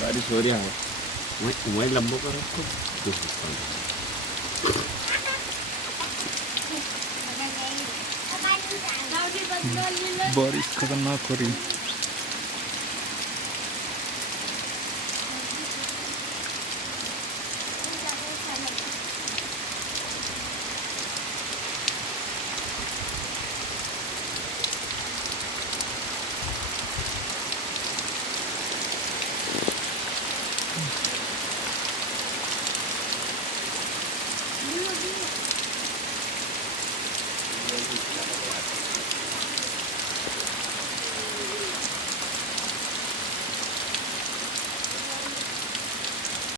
बारिश हो रही है। वही लंबो करो उसको। बारिश खतरनाक हो रही।